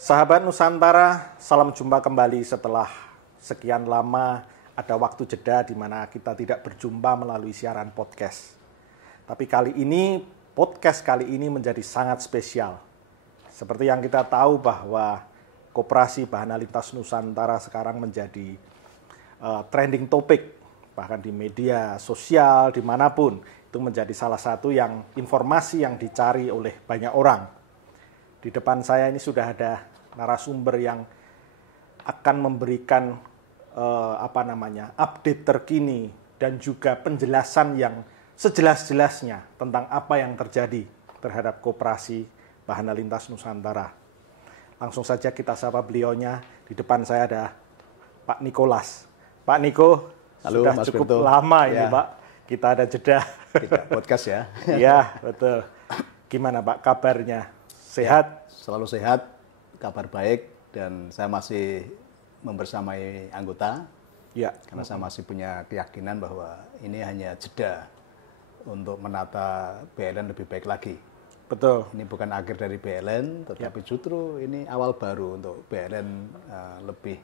Sahabat Nusantara, salam jumpa kembali setelah sekian lama ada waktu jeda di mana kita tidak berjumpa melalui siaran podcast. Tapi podcast kali ini menjadi sangat spesial. Seperti yang kita tahu bahwa Koperasi Bahana Lintas Nusantara sekarang menjadi trending topik, bahkan di media sosial, dimanapun. Itu menjadi salah satu informasi yang dicari oleh banyak orang. Di depan saya ini sudah ada narasumber yang akan memberikan update terkini dan juga penjelasan yang sejelas-jelasnya tentang apa yang terjadi terhadap Koperasi Bahana Lintas Nusantara. Langsung saja kita sapa beliaunya. Di depan saya ada Pak Nikolas. Pak Niko, halo, sudah Mas cukup Berto. Lama ini Pak, kita ada jeda. Podcast ya. Iya, betul. Gimana Pak kabarnya? Sehat? Ya, selalu sehat, kabar baik, dan saya masih membersamai anggota. Ya. Karena saya masih punya keyakinan bahwa ini hanya jeda untuk menata BLN lebih baik lagi. Betul. Ini bukan akhir dari BLN, tetapi justru ini awal baru untuk BLN lebih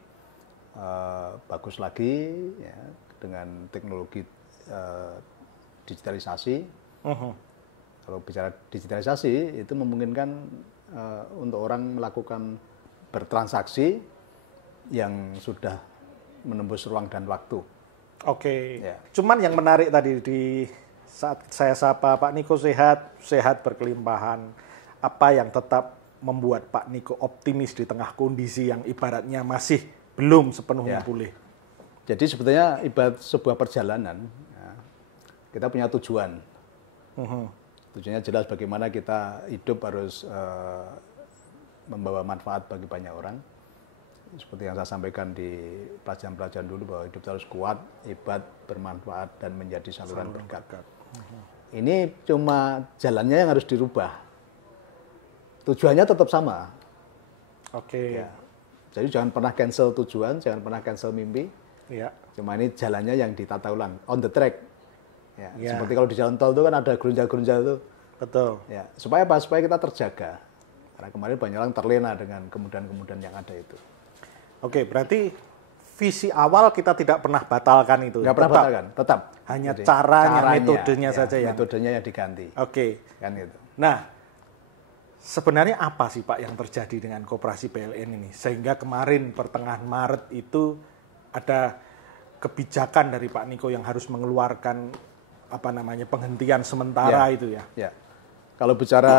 bagus lagi ya, dengan teknologi digitalisasi. Kalau bicara digitalisasi itu memungkinkan untuk orang melakukan bertransaksi yang sudah menembus ruang dan waktu. Oke. Ya. Cuman yang menarik tadi di saat saya sapa Pak Niko sehat berkelimpahan. Apa yang tetap membuat Pak Niko optimis di tengah kondisi yang ibaratnya masih belum sepenuhnya pulih? Jadi sebetulnya ibarat sebuah perjalanan, ya, kita punya tujuan. Tujuannya jelas bagaimana kita hidup harus membawa manfaat bagi banyak orang. Seperti yang saya sampaikan di pelajaran-pelajaran dulu bahwa hidup harus kuat, hebat, bermanfaat, dan menjadi saluran berkat. Ini cuma jalannya yang harus dirubah. Tujuannya tetap sama. Oke. Ya. Jadi jangan pernah cancel tujuan, jangan pernah cancel mimpi. Ya. Cuma ini jalannya yang ditata ulang, on the track. Ya. Seperti kalau di jalan tol itu kan ada gerunjal-gerunjal itu. Betul. Ya. Supaya apa? Supaya kita terjaga. Karena kemarin banyak orang terlena dengan kemudahan-kemudahan yang ada itu. Oke, berarti visi awal kita tidak pernah batalkan itu. Nggak pernah batalkan, tetap. Hanya jadi, caranya, metodenya saja ya. Metodenya yang diganti. Oke. Kan itu. Nah, sebenarnya apa sih Pak yang terjadi dengan Koperasi BLN ini? Sehingga kemarin pertengahan Maret itu ada kebijakan dari Pak Niko yang harus mengeluarkan penghentian sementara itu ya. Ya. Kalau bicara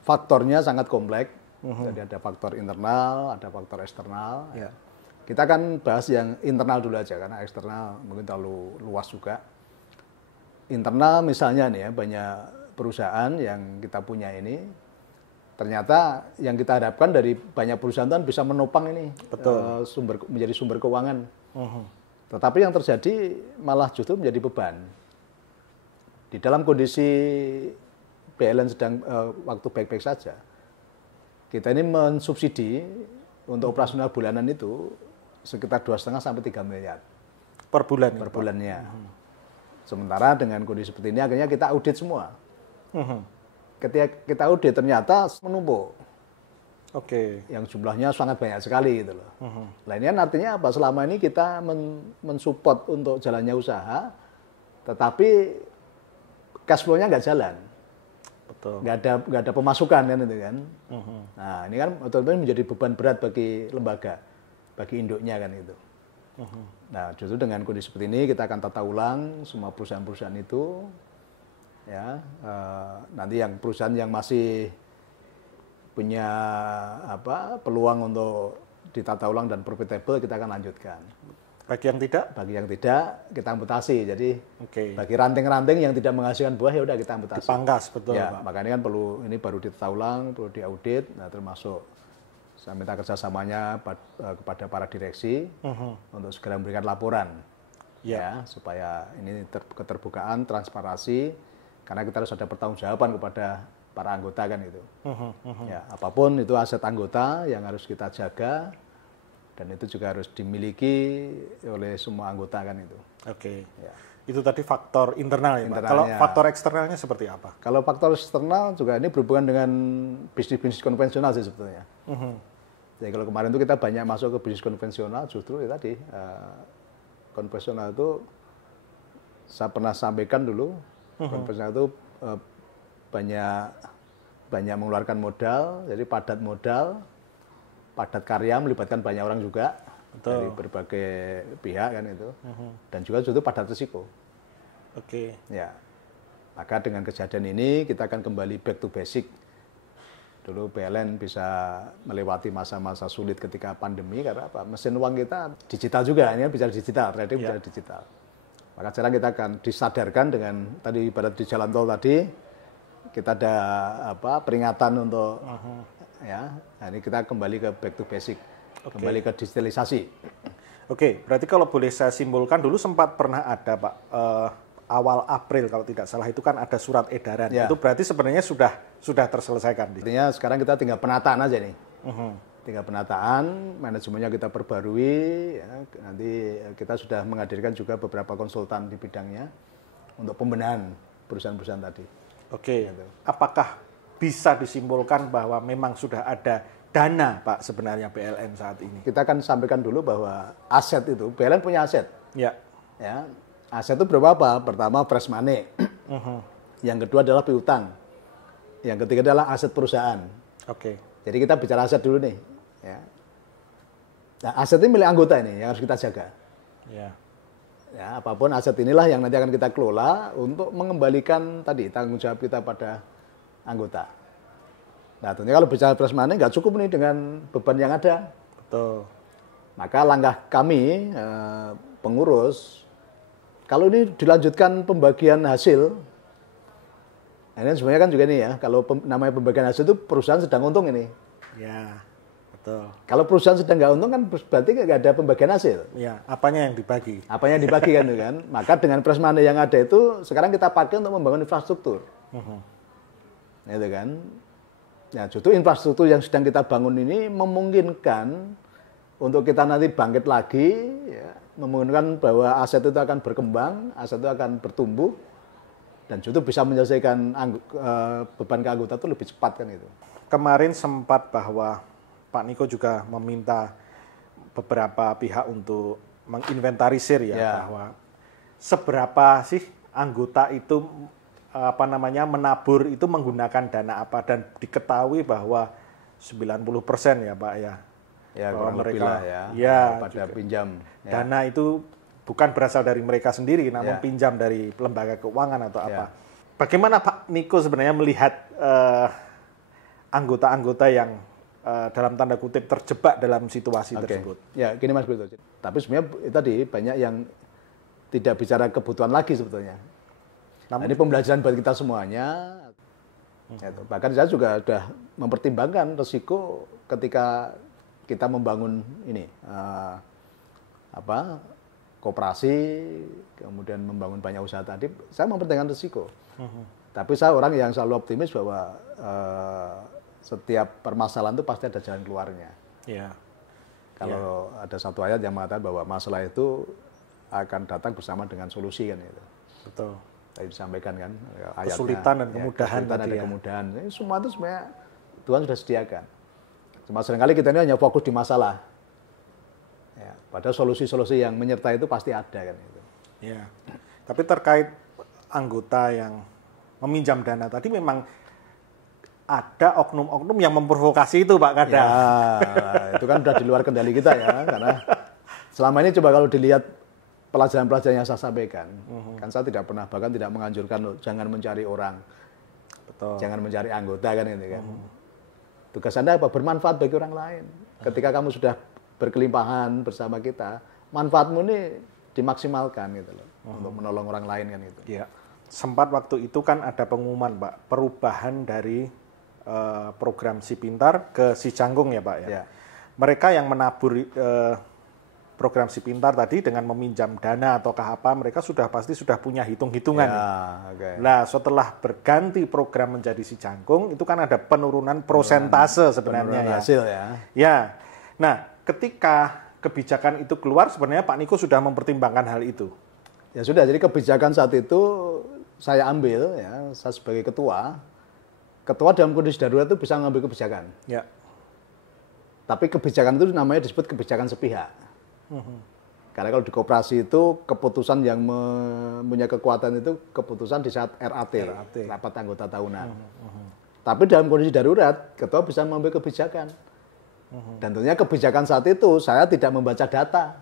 faktornya sangat kompleks. Jadi ada faktor internal, ada faktor eksternal. Ya. Kita kan bahas yang internal dulu aja karena eksternal mungkin terlalu luas juga. Internal misalnya nih ya, banyak perusahaan yang kita punya ini ternyata yang kita harapkan dari banyak perusahaan itu bisa menopang ini. Betul. Menjadi sumber keuangan. Tetapi yang terjadi malah justru menjadi beban. Di dalam kondisi BLN sedang waktu baik-baik saja, kita ini mensubsidi untuk operasional bulanan itu sekitar 2,5 sampai 3 miliar per bulan. Per bulannya. Sementara dengan kondisi seperti ini akhirnya kita audit semua. Ketika kita audit ternyata menumpuk. Oke. Yang jumlahnya sangat banyak sekali gitu loh. Nah ini kan artinya apa? Selama ini kita mensupport untuk jalannya usaha, tetapi cash flow-nya nggak jalan. Betul. Nggak ada pemasukan kan itu kan. Nah ini kan otomatis menjadi beban berat bagi lembaga, bagi induknya kan itu. Nah justru dengan kondisi seperti ini kita akan tata ulang semua perusahaan-perusahaan itu. Ya, nanti yang perusahaan yang masih punya peluang untuk ditata ulang dan profitable kita akan lanjutkan. Bagi yang tidak? Bagi yang tidak kita amputasi. Jadi bagi ranting-ranting yang tidak menghasilkan buah ya udah kita amputasi. Dipangkas, betul ya, Pak. Makanya kan ini baru ditata ulang, perlu diaudit. Nah termasuk saya minta kerjasamanya kepada para direksi untuk segera memberikan laporan. Ya, supaya ini keterbukaan, transparansi, karena kita harus ada pertanggungjawaban kepada para anggota kan itu. Ya, apapun itu aset anggota yang harus kita jaga. Dan itu juga harus dimiliki oleh semua anggota kan itu. Oke. Ya. Itu tadi faktor internal ya Pak. Kalau faktor eksternalnya seperti apa? Kalau faktor eksternal juga ini berhubungan dengan bisnis-bisnis konvensional sih sebetulnya. Jadi kalau kemarin itu kita banyak masuk ke bisnis konvensional, justru ya tadi konvensional itu saya pernah sampaikan dulu, konvensional itu banyak mengeluarkan modal, jadi padat modal, padat karya, melibatkan banyak orang juga. Betul. Dari berbagai pihak kan itu, dan juga justru padat risiko. Oke. Ya, maka dengan kejadian ini kita akan kembali back to basic. Dulu PLN bisa melewati masa-masa sulit ketika pandemi karena apa? Mesin uang kita digital juga, ini bicara digital, trading bicara digital. Maka sekarang kita akan disadarkan dengan tadi ibarat di jalan tol tadi, kita ada peringatan untuk ya, nah ini kita kembali ke back to basic. Kembali ke digitalisasi. Oke, berarti kalau boleh saya simpulkan dulu sempat pernah ada Pak, awal April kalau tidak salah itu kan ada surat edaran. Ya. Itu berarti sebenarnya sudah terselesaikan. Artinya sekarang kita tinggal penataan aja nih. Tinggal penataan, manajemennya kita perbarui, ya, nanti kita sudah menghadirkan juga beberapa konsultan di bidangnya untuk pembenahan perusahaan-perusahaan tadi. Oke, gitu. Apakah bisa disimpulkan bahwa memang sudah ada dana Pak sebenarnya PLN saat ini? Kita akan sampaikan dulu bahwa aset itu, PLN punya aset. Ya. Ya, aset itu berapa apa? Pertama fresh money. Yang kedua adalah piutang. Yang ketiga adalah aset perusahaan. Oke. Jadi kita bicara aset dulu nih. Ya. Nah, aset ini milik anggota ini yang harus kita jaga. Ya. Ya, apapun aset inilah yang nanti akan kita kelola untuk mengembalikan tadi tanggung jawab kita pada anggota. Nah, tentunya kalau bicara fresh money nggak cukup nih dengan beban yang ada. Betul. Maka langkah kami pengurus, kalau ini dilanjutkan pembagian hasil, ini sebenarnya kan juga nih ya, kalau namanya pembagian hasil itu perusahaan sedang untung ini. Ya, betul. Kalau perusahaan sedang nggak untung kan berarti nggak ada pembagian hasil. Ya, apanya yang dibagi? Apanya yang dibagi kan? Maka dengan fresh money yang ada itu sekarang kita pakai untuk membangun infrastruktur. Gitu kan? Ya, justru infrastruktur yang sedang kita bangun ini memungkinkan untuk kita nanti bangkit lagi, ya, memungkinkan bahwa aset itu akan berkembang, aset itu akan bertumbuh, dan justru bisa menyelesaikan beban ke anggota itu lebih cepat kan itu. Kemarin sempat bahwa Pak Niko juga meminta beberapa pihak untuk menginventarisir ya. Bahwa seberapa sih anggota itu menabur itu menggunakan dana apa, dan diketahui bahwa 90% ya Pak ya. Ya, bahwa mereka pada pinjam. Dana itu bukan berasal dari mereka sendiri, namun pinjam dari lembaga keuangan atau apa. Bagaimana Pak Niko sebenarnya melihat anggota-anggota yang dalam tanda kutip terjebak dalam situasi tersebut? Ya, gini Mas Brito. Tapi sebenarnya tadi banyak yang tidak bicara kebutuhan lagi sebetulnya. Namun, ini pembelajaran buat kita semuanya. Bahkan saya juga sudah mempertimbangkan resiko ketika kita membangun ini koperasi, kemudian membangun banyak usaha tadi. Saya mempertimbangkan resiko. Tapi saya orang yang selalu optimis bahwa setiap permasalahan itu pasti ada jalan keluarnya. Ya. Kalau ada satu ayat yang mengatakan bahwa masalah itu akan datang bersama dengan solusi kan itu. Betul. Tadi disampaikan kan ayatnya, kesulitan dan kemudahan kesulitan ada kemudahan. Ini semua itu sebenarnya Tuhan sudah sediakan. Cuma seringkali kita ini hanya fokus di masalah. Ya, padahal solusi-solusi yang menyertai itu pasti ada kan itu. Ya. Tapi terkait anggota yang meminjam dana tadi, memang ada oknum-oknum yang memprovokasi itu Pak kadang. Ya, itu kan sudah di luar kendali kita ya, karena selama ini coba kalau dilihat pelajaran-pelajaran yang saya sampaikan, kan saya tidak pernah, bahkan tidak menganjurkan loh, jangan mencari orang, jangan mencari anggota kan itu kan. Tugas Anda apa? Bermanfaat bagi orang lain. Ketika kamu sudah berkelimpahan bersama kita, manfaatmu ini dimaksimalkan gitu loh, untuk menolong orang lain kan itu. Ya. Sempat waktu itu kan ada pengumuman Pak, perubahan dari program Si Pintar ke Si Jangkung ya Pak ya. Ya. Mereka yang menabur program Si Pintar tadi dengan meminjam dana ataukah apa, mereka pasti sudah punya hitung-hitungan. Okay. Nah, setelah berganti program menjadi Si Jangkung, itu kan ada penurunan prosentase sebenarnya penurunan hasil ya. Ya. Nah, ketika kebijakan itu keluar, sebenarnya Pak Niko sudah mempertimbangkan hal itu. Ya sudah, jadi kebijakan saat itu saya ambil ya, saya sebagai ketua dalam kondisi darurat itu bisa mengambil kebijakan. Ya. Tapi kebijakan itu namanya disebut kebijakan sepihak. Karena kalau di koperasi itu keputusan yang punya kekuatan itu keputusan di saat RAT. Rapat anggota tahunan. Tapi dalam kondisi darurat, ketua bisa mengambil kebijakan. Dan tentunya kebijakan saat itu saya tidak membaca data.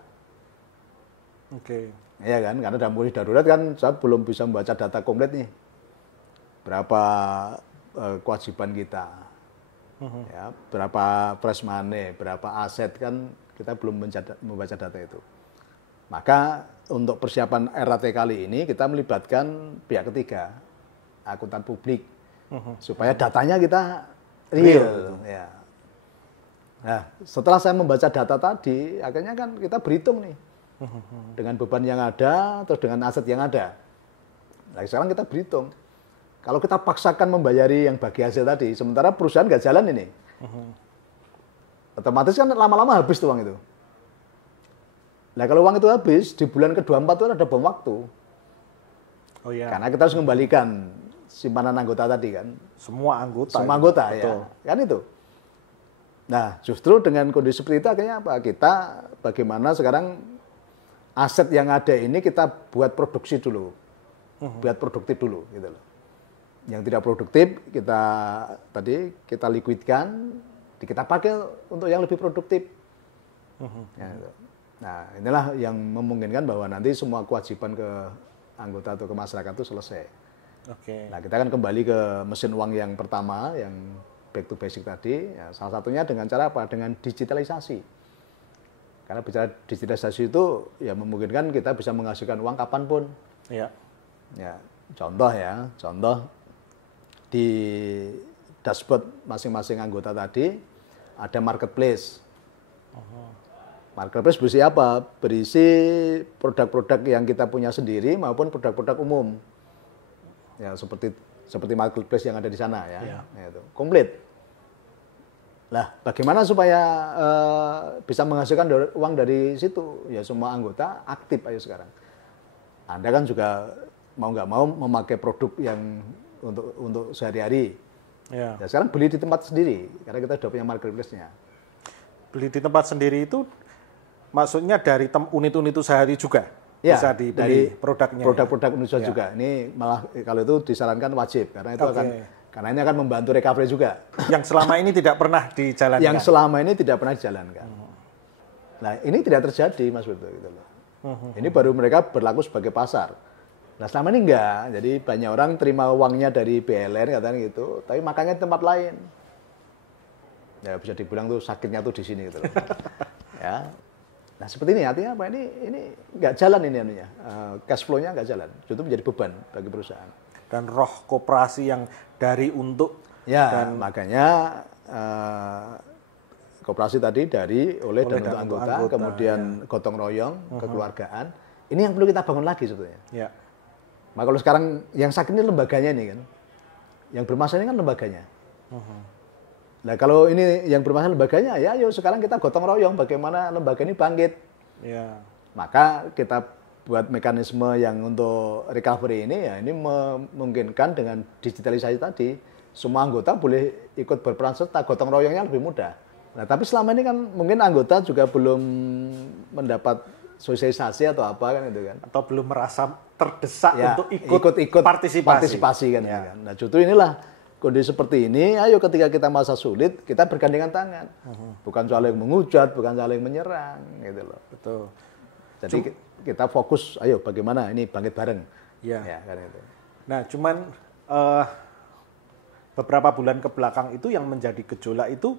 Oke. Iya kan, karena dalam kondisi darurat kan saya belum bisa membaca data komplit nih. Berapa kewajiban kita, ya, berapa fresh money, berapa aset kan kita belum membaca data itu. Maka untuk persiapan RAT kali ini kita melibatkan pihak ketiga, akuntan publik, supaya datanya kita real. Ya. Nah, setelah saya membaca data tadi, akhirnya kan kita berhitung nih. Dengan beban yang ada, atau dengan aset yang ada. Nah, sekarang kita berhitung. Kalau kita paksakan membayari yang bagi hasil tadi, sementara perusahaan nggak jalan ini. Otomatis kan lama-lama habis tuh uang itu. Nah, kalau uang itu habis, di bulan ke-24 itu ada bom waktu. Oh iya. Karena kita harus kembalikan simpanan anggota tadi kan. Semua anggota. Semua anggota, ya. Kan itu. Nah, justru dengan kondisi seperti itu akhirnya apa? Kita bagaimana sekarang aset yang ada ini kita buat produksi dulu. Buat produktif dulu gitu loh. Yang tidak produktif kita likuidkan, kita pakai untuk yang lebih produktif. Ya, gitu. Nah, inilah yang memungkinkan bahwa nanti semua kewajiban ke anggota atau ke masyarakat itu selesai. Oke. Nah, kita akan kembali ke mesin uang yang pertama, yang back to basic tadi. Ya, salah satunya dengan cara apa? Dengan digitalisasi. Karena bicara digitalisasi itu ya memungkinkan kita bisa menghasilkan uang kapanpun. Iya. Ya, contoh di dashboard masing-masing anggota tadi ada marketplace. Marketplace berisi apa? Berisi produk-produk yang kita punya sendiri maupun produk-produk umum. Ya, seperti marketplace yang ada di sana ya. Itu komplit. Nah, bagaimana supaya bisa menghasilkan uang dari situ? Ya, semua anggota aktif ayo sekarang. Anda kan juga mau nggak mau memakai produk yang untuk sehari-hari. Ya, sekarang beli di tempat sendiri karena kita sudah punya marketplace-nya. Beli di tempat sendiri itu maksudnya dari unit-unit sehari juga ya, bisa dibeli produknya. Produk-produk usaha juga. Ini malah kalau itu disarankan wajib karena itu karena ini akan membantu recovery juga. Yang selama ini tidak pernah dijalankan. Yang selama ini tidak pernah dijalankan. Nah, ini tidak terjadi Mas Beto gitu loh. Ini baru mereka berlaku sebagai pasar. Nah, selama ini enggak. Jadi banyak orang terima uangnya dari BLN katanya gitu, tapi makannya di tempat lain. Ya bisa dibilang tuh sakitnya tuh di sini gitu loh. Ya. Nah, seperti ini artinya apa? Ini nggak jalan ini anunya. Cash flow-nya nggak jalan. Itu menjadi beban bagi perusahaan. Dan roh koperasi yang dari untuk dan makanya koperasi tadi oleh dan untuk anggota, kemudian gotong royong, kekeluargaan. Ini yang perlu kita bangun lagi sebetulnya. Ya. Maka kalau sekarang yang sakit ini lembaganya ini kan. Yang bermasalah ini kan lembaganya. Nah, kalau ini yang bermasalah lembaganya, ya ayo sekarang kita gotong royong bagaimana lembaga ini bangkit. Ya. Maka kita buat mekanisme yang untuk recovery ini, ya ini memungkinkan dengan digitalisasi tadi, semua anggota boleh ikut berperan serta, gotong royongnya lebih mudah. Nah, tapi selama ini kan mungkin anggota juga belum mendapat sosialisasi atau apa kan itu kan. Atau belum merasa terdesak ya, untuk ikut partisipasi kan. Ya. Nah, justru inilah kondisi seperti ini, ayo ketika kita masa sulit, kita bergandengan tangan. Bukan saling menghujat, bukan saling menyerang, gitu loh. Betul. Jadi kita fokus, ayo bagaimana ini bangkit bareng. Ya kan itu. Nah, cuman beberapa bulan ke belakang itu yang menjadi gejolak itu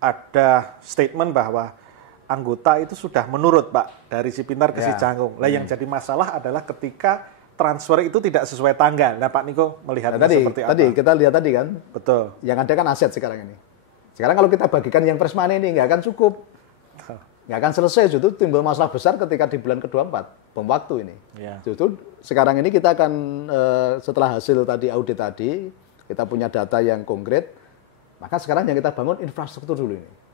ada statement bahwa anggota itu sudah menurut, Pak, dari si Pintar ke si Canggung. Lah yang jadi masalah adalah ketika transfer itu tidak sesuai tanggal. Nah, Pak Niko melihatnya seperti apa? Tadi kita lihat tadi kan. Betul. Yang ada kan aset sekarang ini. Sekarang kalau kita bagikan yang fresh money ini nggak akan cukup. Nggak akan selesai. Justru timbul masalah besar ketika di bulan ke-24. Bom waktu ini. Ya. Justru sekarang ini kita akan setelah hasil tadi audit tadi, kita punya data yang konkret. Maka sekarang yang kita bangun infrastruktur dulu ini.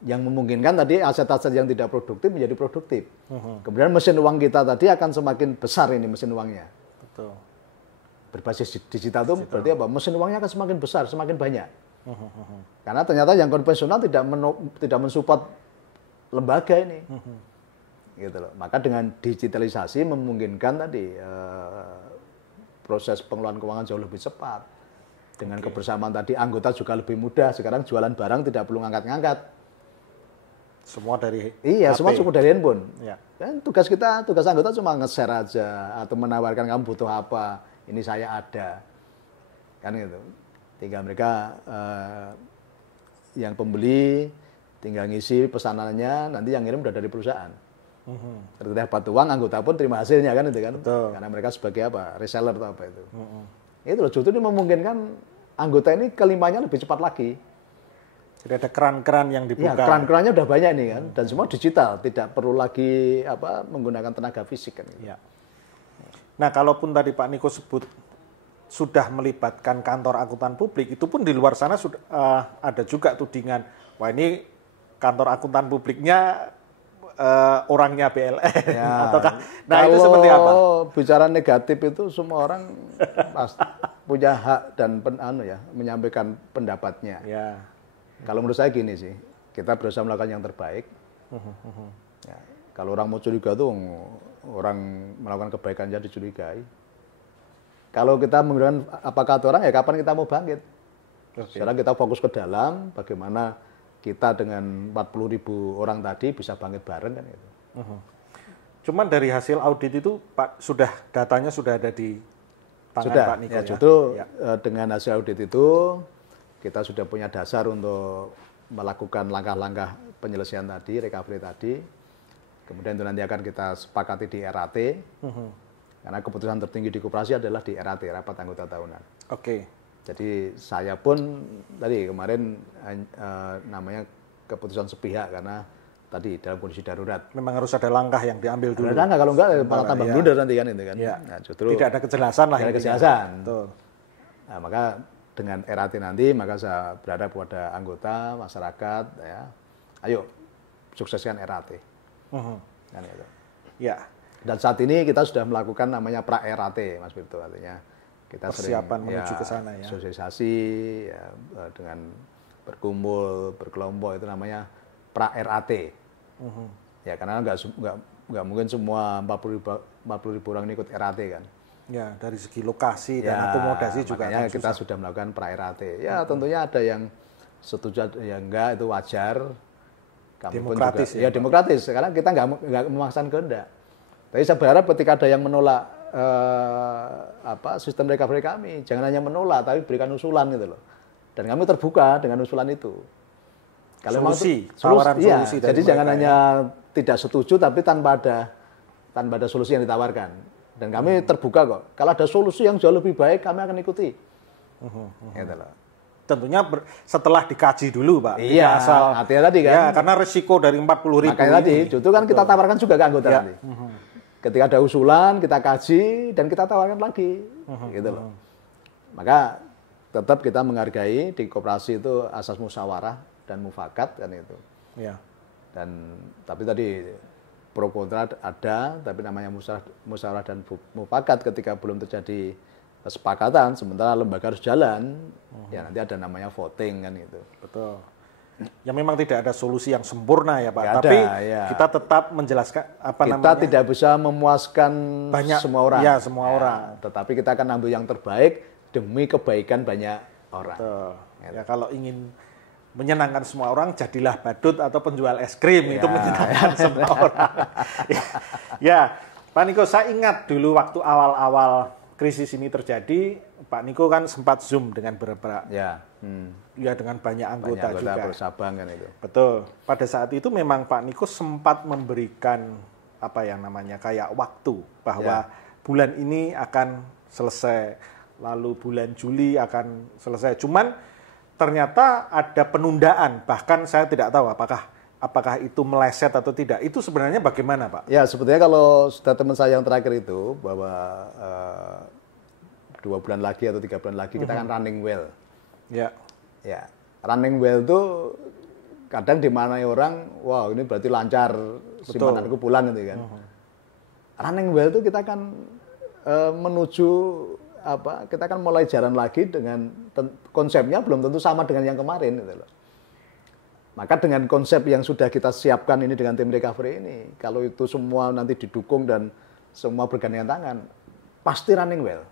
Yang memungkinkan tadi aset-aset yang tidak produktif menjadi produktif. Kemudian mesin uang kita tadi akan semakin besar ini mesin uangnya. Betul. Berbasis digital itu berarti apa? Mesin uangnya akan semakin besar, semakin banyak. Karena ternyata yang konvensional tidak mensupport lembaga ini. Gitu loh. Maka dengan digitalisasi memungkinkan tadi proses pengelolaan keuangan jauh lebih cepat. Dengan kebersamaan tadi anggota juga lebih mudah. Sekarang jualan barang tidak perlu ngangkat-ngangkat. Semua dari Iya, HP. semua cukup dari handphone. Ya. Dan tugas anggota cuma nge-share aja atau menawarkan kamu butuh apa, ini saya ada. Kan gitu. Tinggal mereka yang pembeli tinggal ngisi pesanannya, nanti yang ngirim udah dari perusahaan. Ketika dapat uang, anggota pun terima hasilnya kan itu kan. Betul. Karena mereka sebagai apa? Reseller atau apa itu. Itu loh, justru ini memungkinkan anggota ini kelimanya lebih cepat lagi. Jadi ada keran-keran yang dibuka. Ya, keran-kerannya udah banyak nih kan, dan semua digital, tidak perlu lagi menggunakan tenaga fisik kan. Ya. Nah, kalaupun tadi Pak Niko sebut sudah melibatkan kantor akuntan publik, itu pun di luar sana sudah ada juga tudingan, wah ini kantor akuntan publiknya orangnya BLN Ya, ataukah? Nah, itu seperti apa? Kalau bicara negatif itu semua orang punya hak dan menyampaikan pendapatnya. Ya. Kalau menurut saya gini sih, kita berusaha melakukan yang terbaik. Ya, kalau orang mau curiga tuh orang melakukan kebaikan jadi dicurigai. Kalau kita menggunakan apa kata orang, ya kapan kita mau bangkit? Sekarang kita fokus ke dalam, bagaimana kita dengan 40.000 orang tadi bisa bangkit bareng kan itu. Cuman dari hasil audit itu Pak datanya sudah ada di tangan Pak Niko ya. Justru dengan hasil audit itu kita sudah punya dasar untuk melakukan langkah-langkah penyelesaian tadi, recovery tadi. Kemudian itu nanti akan kita sepakati di RAT. Karena keputusan tertinggi di koperasi adalah di RAT, rapat anggota tahunan. Oke. Jadi saya pun tadi kemarin namanya keputusan sepihak karena tadi dalam kondisi darurat. Memang harus ada langkah yang diambil dulu. Ada langkah, kalau enggak malah tambah blunder nanti kan itu kan. Ya. Nah, justru tidak ada kejelasan lah. Tidak ada kejelasan. Betul. Nah, maka dengan RAT nanti, maka saya berharap kepada anggota masyarakat, ya, ayo sukseskan RAT. Kan gitu. Ya. Dan saat ini kita sudah melakukan namanya pra-RAT, Mas Birto, artinya kita persiapan menuju ke sana ya. Sosialisasi ya, dengan berkumpul, berkelompok itu namanya pra-RAT. Ya karena nggak mungkin semua 40.000 orang ini ikut RAT kan. Ya, dari segi lokasi dan akomodasi juga. Makanya kita sudah melakukan pra-RAT. Ya tentunya ada yang setuju, yang enggak, itu wajar. Kami demokratis pun juga, ya demokratis. Sekarang kita nggak memaksakan kehendak. Tapi saya berharap ketika ada yang menolak sistem recovery kami, jangan hanya menolak, tapi berikan usulan gitu loh. Dan kami terbuka dengan usulan itu. Kalau tawaran solusi. Jadi jangan hanya tidak setuju, tapi tanpa ada solusi yang ditawarkan. Dan kami terbuka kok. Kalau ada solusi yang jauh lebih baik, kami akan ikuti. Gitu loh. Tentunya setelah dikaji dulu, Pak. Iya, artinya tadi kan. Ya, karena resiko dari 40.000 makanya tadi, justru kan kita tawarkan juga ke anggota nanti. Ketika ada usulan, kita kaji, dan kita tawarkan lagi. Gitu loh. Maka tetap kita menghargai di koperasi itu asas musyawarah dan mufakat kan itu. Ya. Tapi tadi pro kontra ada, tapi namanya musyawarah dan mufakat ketika belum terjadi kesepakatan, sementara lembaga harus jalan, ya nanti ada namanya voting kan itu. Betul. Ya memang tidak ada solusi yang sempurna ya Pak, Gak tapi ada, ya. kita tetap menjelaskan kita tidak bisa memuaskan semua orang. Ya, semua orang. Tetapi kita akan ambil yang terbaik demi kebaikan banyak orang. Betul. Ya kalau ingin menyenangkan semua orang, jadilah badut atau penjual es krim, itu menyenangkan semua orang. Ya, Pak Niko, saya ingat dulu waktu awal-awal krisis ini terjadi, Pak Niko kan sempat Zoom dengan beberapa, ya dengan banyak anggota juga. Bersabang kan itu. Betul. Pada saat itu memang Pak Niko sempat memberikan apa yang namanya kayak waktu bahwa bulan ini akan selesai, lalu bulan Juli akan selesai. Cuman ternyata ada penundaan, bahkan saya tidak tahu apakah itu meleset atau tidak. Itu sebenarnya bagaimana, Pak? Ya, sebetulnya kalau statement saya yang terakhir itu bahwa 2 bulan lagi atau 3 bulan lagi kita akan running well. Ya, running well itu kadang dimaknai orang, wow ini berarti lancar simpananku pulang gitu kan. Running well itu kita akan menuju kita kan mulai jalan lagi dengan konsepnya belum tentu sama dengan yang kemarin gitu loh. Maka dengan konsep yang sudah kita siapkan ini dengan tim recovery ini, kalau itu semua nanti didukung dan semua bergandengan tangan, pasti running well.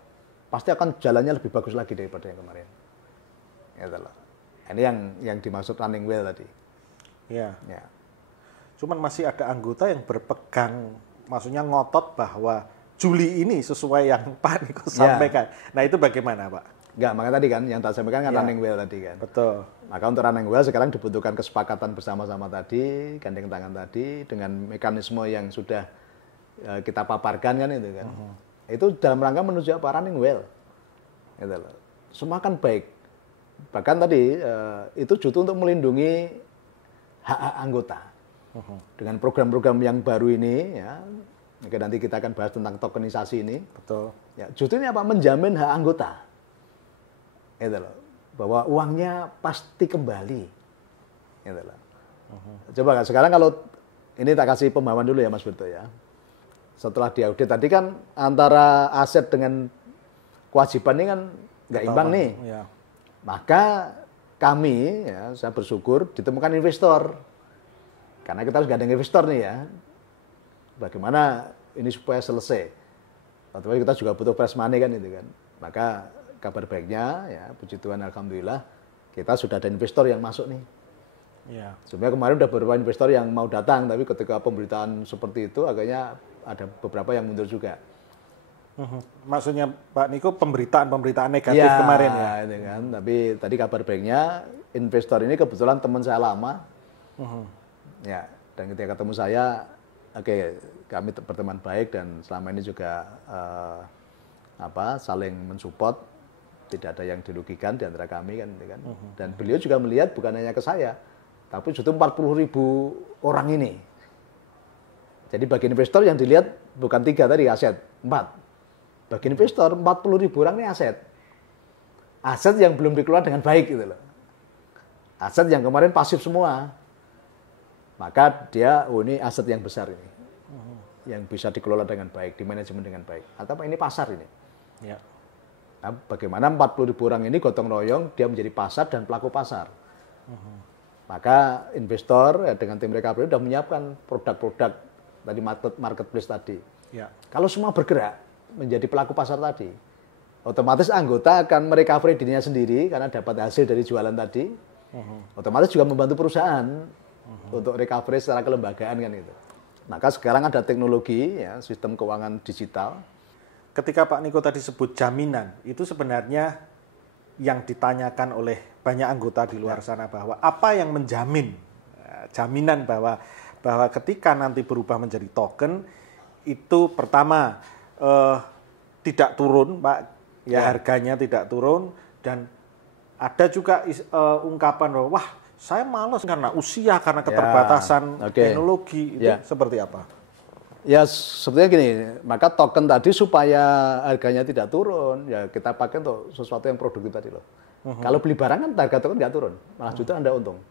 Pasti akan jalannya lebih bagus lagi daripada yang kemarin. Gitu loh. Ini yang dimaksud running well tadi. Ya. Ya. Cuman masih ada anggota yang berpegang, maksudnya ngotot bahwa Juli ini sesuai yang Pak Niko sampaikan. Nah itu bagaimana Pak? Enggak, makanya tadi kan yang tak sampaikan kan running well tadi kan. Betul. Maka untuk running well sekarang dibutuhkan kesepakatan bersama-sama tadi, gandeng tangan tadi, dengan mekanisme yang sudah kita paparkan kan itu kan. Itu dalam rangka menuju apa? Running well. Gitu loh. Semua kan baik. Bahkan tadi itu justru untuk melindungi hak-hak anggota. Dengan program-program yang baru ini ya, nanti kita akan bahas tentang tokenisasi ini. Betul. Ya, justru ini apa? Menjamin hak anggota. Gitu loh. Bahwa uangnya pasti kembali. Gitu loh. Coba sekarang kalau ini tak kasih pemahaman dulu ya Mas Berto ya. Setelah diaudit tadi kan antara aset dengan kewajiban ini kan nggak imbang nih. Ya. Maka kami ya, saya bersyukur ditemukan investor. Karena kita harus gandeng investor nih ya. Bagaimana ini supaya selesai. Waktu kita juga butuh fresh money kan itu kan. Maka kabar baiknya ya, puji Tuhan alhamdulillah kita sudah ada investor yang masuk nih. Ya. Sebenarnya kemarin udah beberapa investor yang mau datang, tapi ketika pemberitaan seperti itu agaknya ada beberapa yang mundur juga. Maksudnya Pak Niko pemberitaan negatif ya, kemarin ya. Itu kan. Tapi tadi kabar baiknya investor ini kebetulan teman saya lama. Ya, dan ketika ketemu saya, oke, kami berteman baik dan selama ini juga saling mensupport, tidak ada yang dirugikan di antara kami kan, kan. Dan beliau juga melihat bukan hanya ke saya, tapi justru 40.000 orang ini. Jadi bagi investor yang dilihat bukan 3 tadi aset, 4. Bagi investor 40.000 orang ini aset. Aset yang belum dikelola dengan baik gitu loh. Aset yang kemarin pasif semua. Maka dia, ini aset yang besar ini. Yang bisa dikelola dengan baik, dimanajemen dengan baik. Atau ini pasar ini. Ya. Nah, bagaimana 40.000 orang ini gotong royong, dia menjadi pasar dan pelaku pasar. Maka investor ya, dengan tim recovery sudah menyiapkan produk-produk tadi marketplace tadi. Ya. Kalau semua bergerak menjadi pelaku pasar tadi, otomatis anggota akan merecovery dirinya sendiri karena dapat hasil dari jualan tadi. Otomatis juga membantu perusahaan untuk recovery secara kelembagaan kan itu. Maka sekarang ada teknologi ya, sistem keuangan digital. Ketika Pak Niko tadi sebut jaminan, itu sebenarnya yang ditanyakan oleh banyak anggota di luar sana bahwa apa yang menjamin jaminan bahwa ketika nanti berubah menjadi token itu pertama tidak turun, Pak, ya harganya tidak turun, dan ada juga ungkapan bahwa wah saya malas karena usia, karena keterbatasan teknologi, itu seperti apa? Ya sebetulnya gini, maka token tadi supaya harganya tidak turun, ya kita pakai untuk sesuatu yang produktif tadi loh. Kalau beli barang kan harga token nggak turun, malah justru Anda untung.